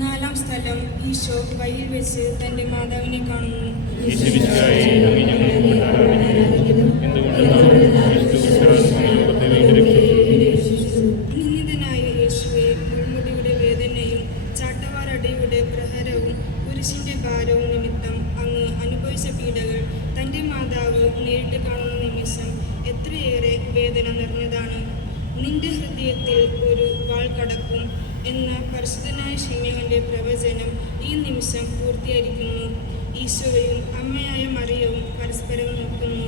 നാലാം സ്ഥലം. ഈശോ വഴിയിൽ വെച്ച് തന്റെ മാതാവിനെ കാണുന്നു. നിന്ദിതനായ യേശുവെ, മുൾമുടിയുടെ വേദനയും ചാട്ടവാറടിയുടെ പ്രഹരവും കുരിശിന്റെ ഭാരവും നിമിത്തം അങ്ങ് അനുഭവിച്ച പീഡകൾ തന്റെ മാതാവ് നേരിട്ട് കാണുന്ന നിമിഷം എത്രയേറെ വേദന നിറഞ്ഞതാണ്. നിന്റെ ഹൃദയത്തിൽ ഒരു വാൾ കടക്കും എന്ന പരിശുദ്ധനായ ശിമയോന്റെ പ്രവചനം ഈ നിമിഷം പൂർത്തീകരിക്കുന്നു. ഈശോയും അമ്മയായ മറിയവും പരസ്പരം നോക്കുന്നു.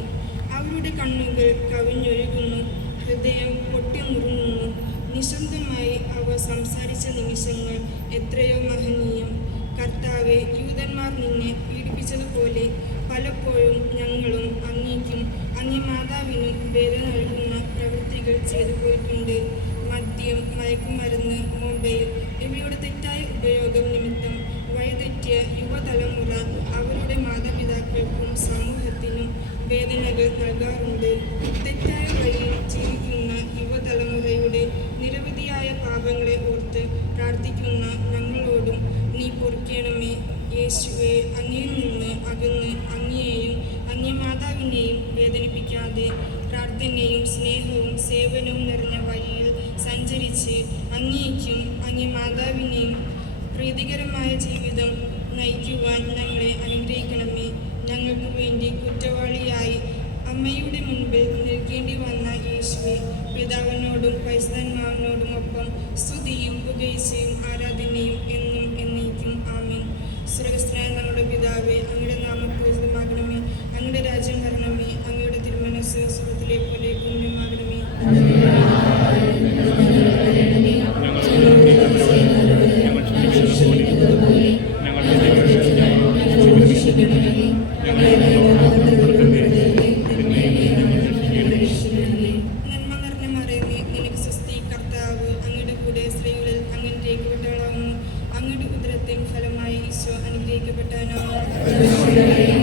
അവരുടെ കണ്ണുകൾ കവിഞ്ഞൊഴുകുന്നു, ഹൃദയം പൊട്ടിനുറുങ്ങുന്നു. നിശബ്ദമായി അവർ സംസാരിച്ച നിമിഷങ്ങൾ എത്രയോ മഹനീയം. കർത്താവെ, യൂതന്മാർ നിന്നെ പീഡിപ്പിച്ചതുപോലെ പലപ്പോഴും ഞങ്ങളും അങ്ങേക്കും അങ്ങേ മാതാവിനും വേദന നൽകുന്ന പ്രവൃത്തികൾ ചെയ്തു പോയിട്ടുണ്ട്. മദ്യം, മയക്കുമരുന്ന്, മൊബൈൽ ഇവയുടെ തെറ്റായ ഉപയോഗം നിമിത്തം വഴിതെറ്റിയ യുവതലമുറ അവരുടെ മാതാപിതാക്കൾക്കും സമൂഹത്തിനും വേദനകൾ നൽകാറുണ്ട്. തെറ്റായ വഴിയിൽ ജീവിക്കുന്ന യുവതലമുറയുടെ നിരവധിയായ പാപങ്ങളെ ഓർത്ത് പ്രാർത്ഥിക്കുന്ന ഞങ്ങളോടും നീ പൊറുക്കണമേ. യേശുവെ, അങ്ങയിൽ നിന്ന് അകന്ന് അങ്ങയെയും അങ്ങേ മാതാവിനെയും വേദനിപ്പിക്കാതെ പ്രാർത്ഥനയും സ്നേഹവും സേവനവും നിറഞ്ഞ വഴിയിൽ സഞ്ചരിച്ച് അങ്ങേക്കും അങ്ങേ മാതാവിനെയും പ്രീതികരമായ ജീവിതം നയിക്കുവാൻ ഞങ്ങളെ അനുഗ്രഹിക്കണമേ. ഞങ്ങൾക്ക് വേണ്ടി കുറ്റവാളിയായി അമ്മയുടെ മുൻപിൽ നിൽക്കേണ്ടി വന്ന യേശുവെ, പിതാവിനോടും പരിശുദ്ധാത്മാവിനോടും ഒപ്പം സ്തുതിയും പുകഴ്ചയും ആരാധനയും എന്നും എന്നേക്കും ആമേൻ. സ്വർഗ്ഗസ്ഥനായ ഞങ്ങളുടെ പിതാവേ, അങ്ങയുടെ നാമം പൂജിതമാകണമേ. അങ്ങയുടെ രാജ്യം വരണമേ. അങ്ങയുടെ തിരുമനസ്സ് സ്വർഗ്ഗത്തിലെ പോലെ ഭൂമിയിലുമാകണമേ. നന്മ നിറഞ്ഞ മറിയമേ, നിനക്ക് സ്വസ്തി. കർത്താവ് അങ്ങയുടെ കൂടെ സ്ത്രീകളിൽ അങ്ങ് അനുഗ്രഹിക്കപ്പെട്ടവളാകുന്നു. അങ്ങയുടെ ഉദരത്തിൻ ഫലമായി ഈശോ അനുഗ്രഹിക്കപ്പെട്ടവനാകുന്നു.